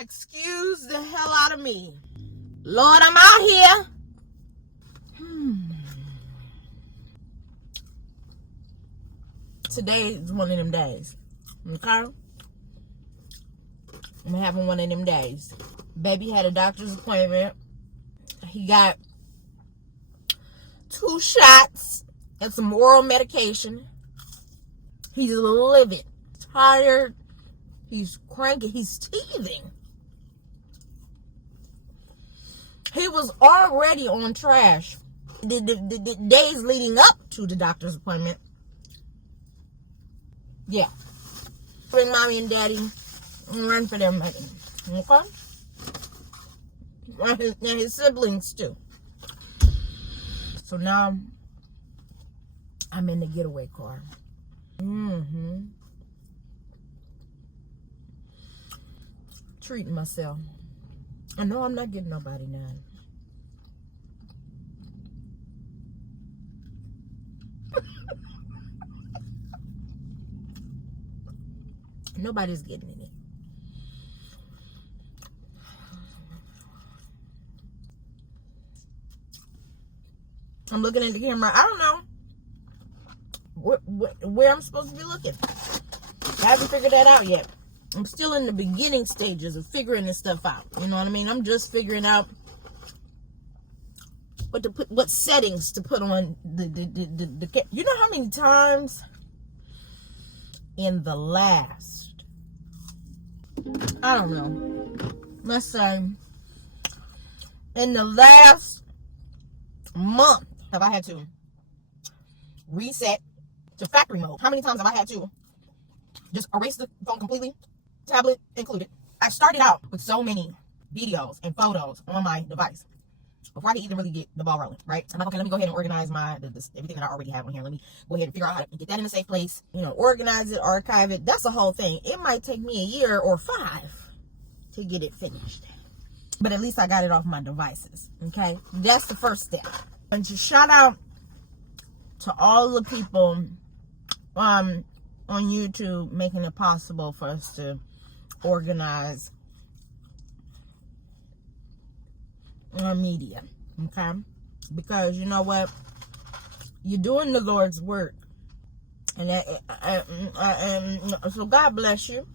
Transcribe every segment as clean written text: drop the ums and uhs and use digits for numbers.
Excuse the hell out of me. Lord, I'm out here. Today is one of them days. Okay? I'm having one of them days. Baby had a doctor's appointment. He got 2 shots and some oral medication. He's livid, tired. He's cranky. He's teething. He was already on trash the days leading up to the doctor's appointment. Yeah. Bring mommy and daddy and run for their money. Okay? And his siblings too. So now I'm in the getaway car. Treating myself. I know I'm not getting nobody now. Nobody's getting it. I'm looking at the camera. I don't know where I'm supposed to be looking. I haven't figured that out yet. I'm still in the beginning stages of figuring this stuff out. You know what I mean? I'm just figuring out what settings to put on the you know how many times in the last, I don't know, let's say in the last month have I had to reset to factory mode? How many times have I had to just erase the phone completely, tablet included? I started out with so many videos and photos on my device before I could even really get the ball rolling, right? I'm like, okay, let me go ahead and organize everything that I already have on here. Let me go ahead and figure out how to get that in a safe place, organize it, archive it. That's the whole thing. It might take me a year or 5 to get it finished, but at least I got it off my devices. Okay, that's the first step. And to shout out to all the people on YouTube making it possible for us to organize our media, okay? Because you know what, you're doing the Lord's work, and so God bless you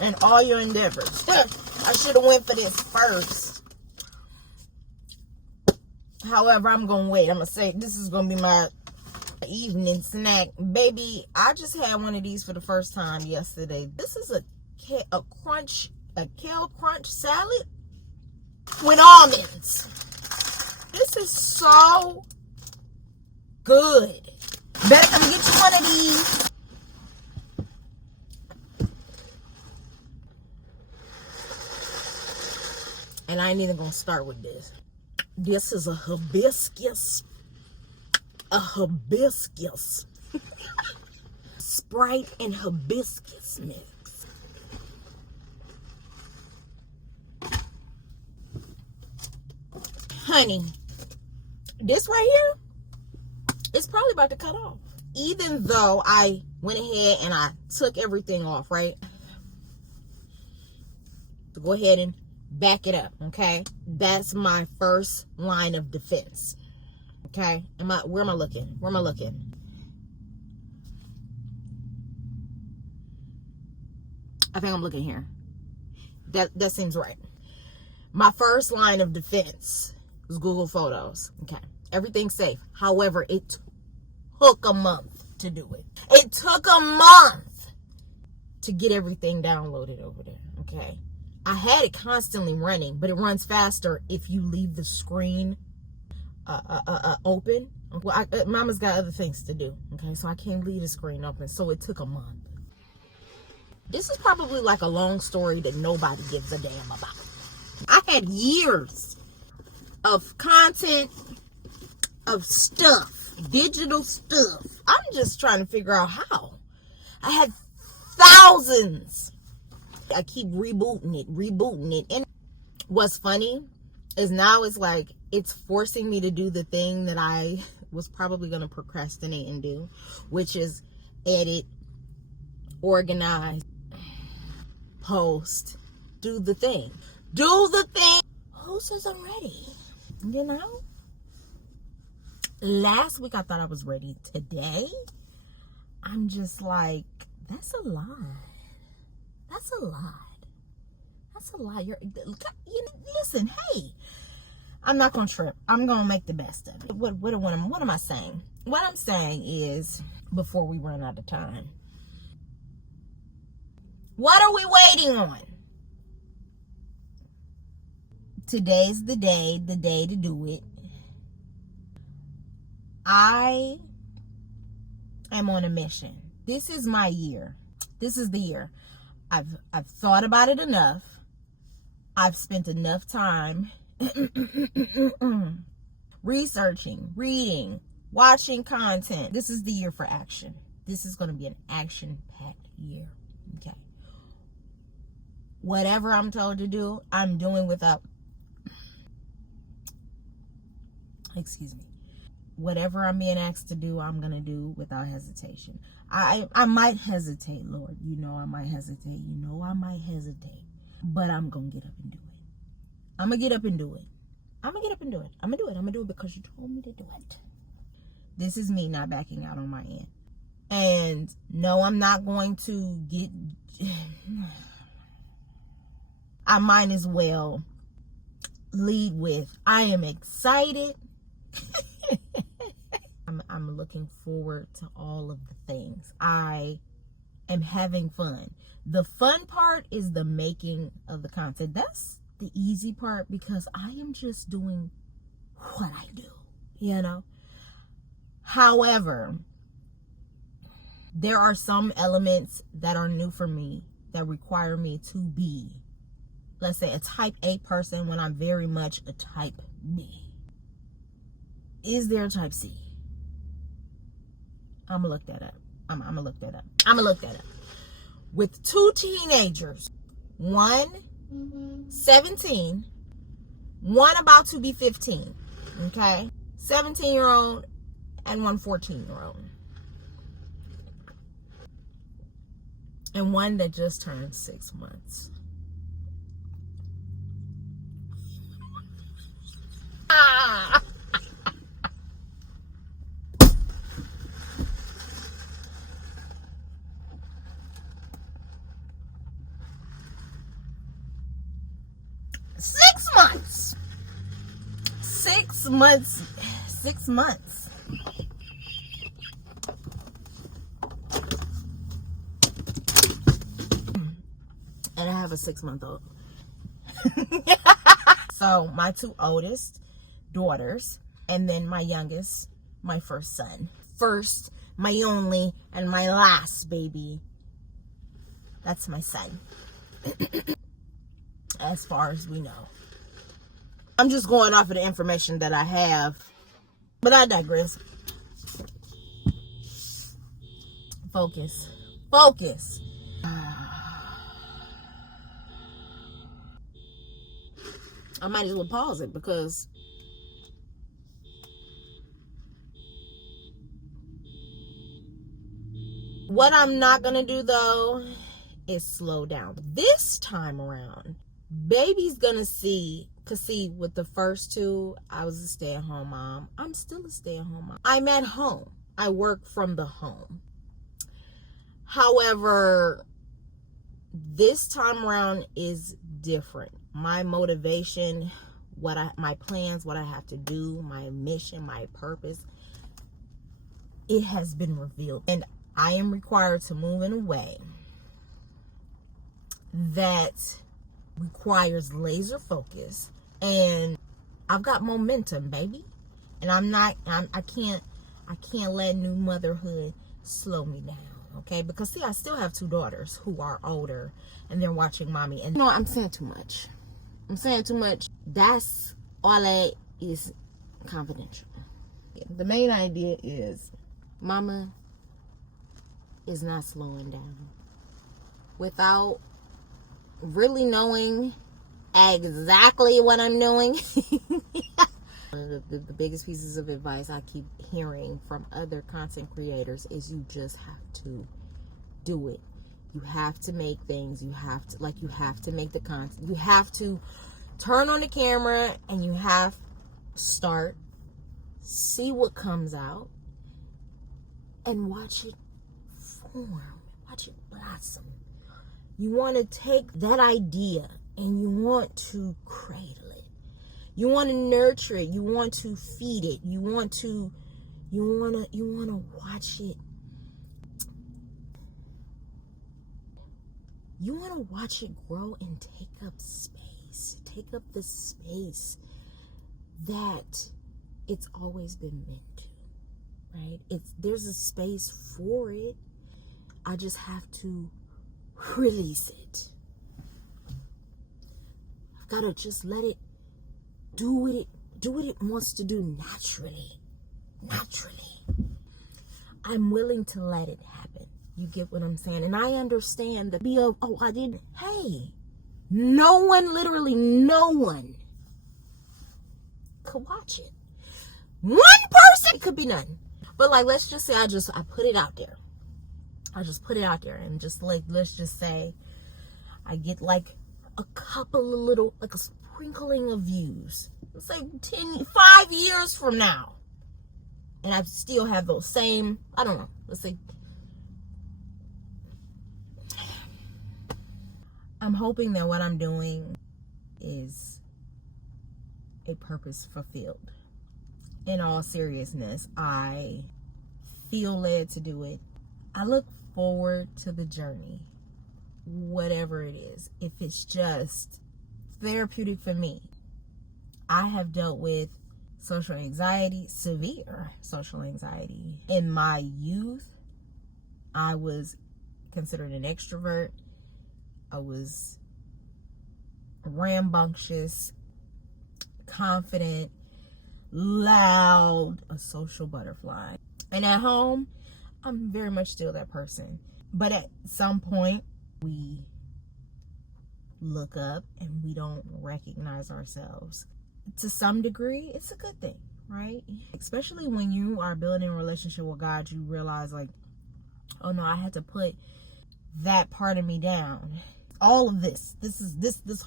and all your endeavors. I should have went for this first. However, I'm gonna wait. I'm gonna say this is gonna be my evening snack. Baby, I just had one of these for the first time yesterday. This is a kale crunch salad with almonds. This is so good. Better come get you one of these. And I ain't even gonna start with this. This is a hibiscus. Sprite and hibiscus mix. Honey, this right here is probably about to cut off. Even though I went ahead and I took everything off, right? So go ahead and back it up, okay? That's my first line of defense. Okay, where am I looking? I think I'm looking here. That seems right. My first line of defense was Google Photos. Okay, everything's safe. However, it took a month to do it. It took a month to get everything downloaded over there. Okay, I had it constantly running, but it runs faster if you leave the screen open. Well, Mama's got other things to do, okay, so I can't leave the screen open. So it took a month. This is probably like a long story that nobody gives a damn about. I had years of content, of stuff, digital stuff. I'm just trying to figure out how. I had thousands. I keep rebooting it. And what's funny is now it's like it's forcing me to do the thing that I was probably going to procrastinate and do, which is edit, organize. post, do the thing. Do the thing. Who says I'm ready? You know? Last week I thought I was ready. Today, I'm just like, that's a lie. That's a lie. That's a lie. Listen, hey, I'm not going to trip. I'm going to make the best of it. What am I saying? What I'm saying is, before we run out of time, what are we waiting on? Today's the day to do it. I am on a mission. This is my year. This is the year. I've thought about it enough. I've spent enough time researching, reading, watching content. This is the year for action. This is going to be an action-packed year. Okay. Whatever I'm told to do, I'm doing without, whatever I'm being asked to do, I'm going to do without hesitation. I might hesitate, Lord. You know I might hesitate. You know I might hesitate. But I'm going to get up and do it. I'm going to get up and do it. I'm going to get up and do it. I'm going to do it. I'm going to do it because you told me to do it. This is me not backing out on my end. And no, I'm not going to get... I might as well lead with, I am excited. I'm looking forward to all of the things. I am having fun. The fun part is the making of the content. That's the easy part because I am just doing what I do, you know. However, there are some elements that are new for me that require me to be, let's say, a type A person when I'm very much a type B. Is there a type C? I'm gonna look that up. I'm gonna look that up. With two teenagers, one 17, one about to be 15, okay? 17-year-old and one 14-year-old. And one that just turned 6 months. Ah! Six months. And I have a 6-month-old. So my two oldest daughters, and then my youngest, my first son. First, my only, and my last baby. That's my son. As far as we know. I'm just going off of the information that I have. But I digress. Focus. I might as well pause it because what I'm not going to do though is slow down. This time around, baby's going to see, because see, with the first two, I was a stay-at-home mom. I'm still a stay-at-home mom. I'm at home. I work from the home. However, this time around is different. My motivation, my plans, what I have to do, my mission, my purpose, it has been revealed. And I am required to move in a way that requires laser focus. And I've got momentum, baby. And I can't let new motherhood slow me down. Okay, because see, I still have two daughters who are older and they're watching mommy. And you know, I'm saying too much. That's all that is confidential. The main idea is mama is not slowing down. Without really knowing exactly what I'm doing. The biggest pieces of advice I keep hearing from other content creators is you just have to do it. You have to make things. You have to make the content. You have to turn on the camera and you have to start, see what comes out, and watch it form, watch it blossom. You want to take that idea and you want to cradle it. You want to nurture it. You want to feed it. You want to watch it. You want to watch it grow and take up space. Take up the space that it's always been meant to, right? There's a space for it. I just have to release it. I've got to just let it do what it wants to do naturally. I'm willing to let it happen. You get what I'm saying? And I understand that I didn't. Hey, literally no one could watch it. One person, could be none. But like, let's just say I put it out there. I just put it out there and just like, let's just say I get like a couple of little, like a sprinkling of views. Let's say 5 years from now. And I still have those same, I don't know, let's say. I'm hoping that what I'm doing is a purpose fulfilled. In all seriousness, I feel led to do it. I look forward to the journey, whatever it is. If it's just therapeutic for me. I have dealt with social anxiety, severe social anxiety. In my youth, I was considered an extrovert. I was rambunctious, confident, loud, a social butterfly. And at home, I'm very much still that person. But at some point, we look up and we don't recognize ourselves. To some degree, it's a good thing, right? Especially when you are building a relationship with God, you realize like, oh no, I had to put that part of me down. All of this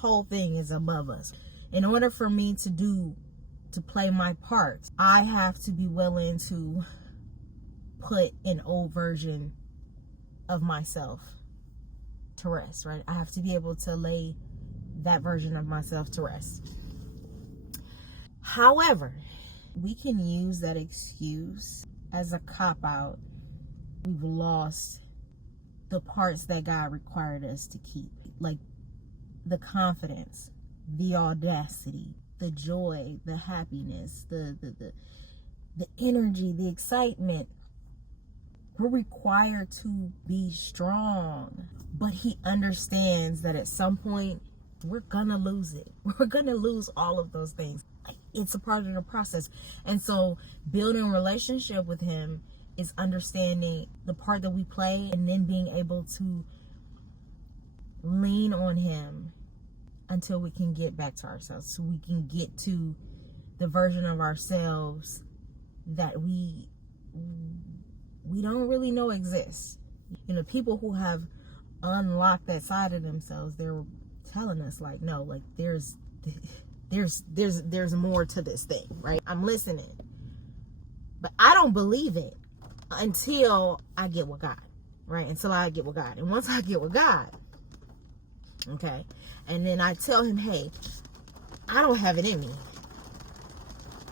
whole thing is above us. In order for me to play my part, I have to be willing to put an old version of myself to rest, right? I have to be able to lay that version of myself to rest. However, we can use that excuse as a cop-out. We've lost the parts that God required us to keep, like the confidence, the audacity, the joy, the happiness, the energy, the excitement. We're required to be strong, but He understands that at some point we're gonna lose it. We're gonna lose all of those things. It's a part of the process. And so building a relationship with Him is understanding the part that we play and then being able to lean on Him until we can get back to ourselves, so we can get to the version of ourselves that we don't really know exists. You know, people who have unlocked that side of themselves, they're telling us like, no, like there's more to this thing, right? I'm listening, but I don't believe it until I get with God, right? Until I get with God. And once I get with God, okay, and then I tell Him, hey, I don't have it in me.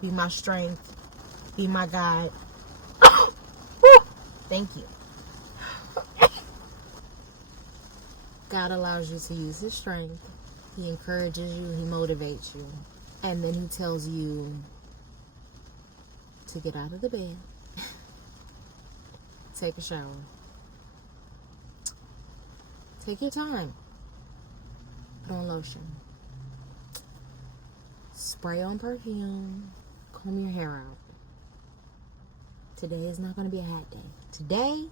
Be my strength, be my guide. Thank you. God allows you to use His strength. He encourages you, He motivates you, and then He tells you to get out of the bed, take a shower, take your time, put on lotion, spray on perfume, comb your hair out. Today is not going to be a hat day. Today,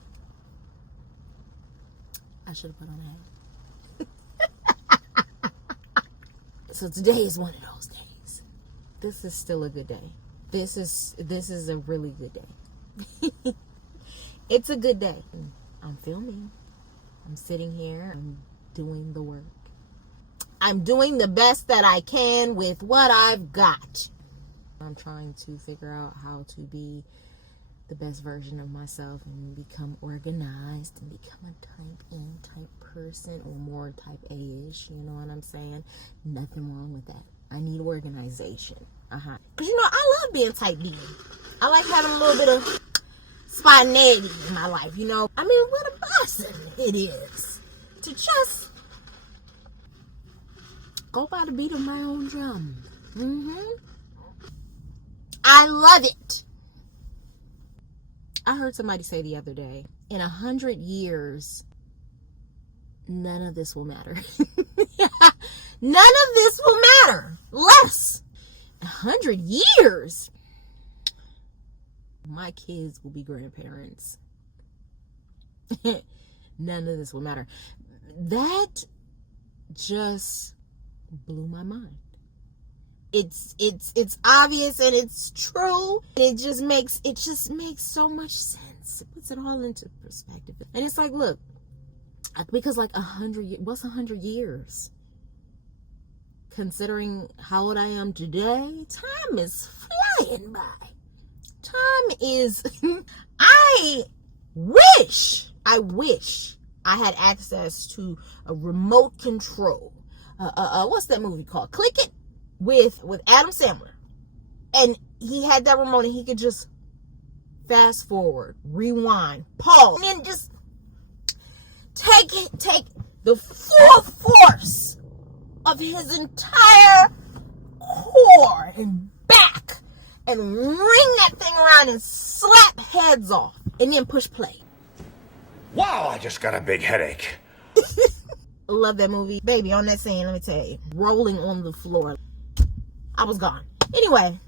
I should have put on a hat. So today is one of those days. This is still a good day. This is a really good day. It's a good day. I'm filming. I'm sitting here. I'm doing the work. I'm doing the best that I can with what I've got. I'm trying to figure out how to be the best version of myself and become organized and become a type N type person, or more type A-ish, you know what I'm saying? Nothing wrong with that. I need organization. Because, you know, I love being type B. I like having a little bit of spontaneity in my life, you know? I mean, what a blessing it is to just go by the beat of my own drum. I love it. I heard somebody say the other day, in 100 years, none of this will matter. None of this will matter. Less. 100 years. My kids will be grandparents. None of this will matter. That just blew my mind. It's obvious and it's true. It just makes so much sense. It puts it all into perspective. And it's like, look, because like 100, what's 100 years? Considering how old I am today, time is flying by. Time is, I wish I had access to a remote control. What's that movie called? Click It, with Adam Sandler. And he had that remote and he could just fast forward, rewind, pause, and then just take the full force of his entire core and back and ring that thing around and slap heads off and then push play. Wow, I just got a big headache. Love that movie. Baby, on that scene, let me tell you, rolling on the floor. I was gone. Anyway,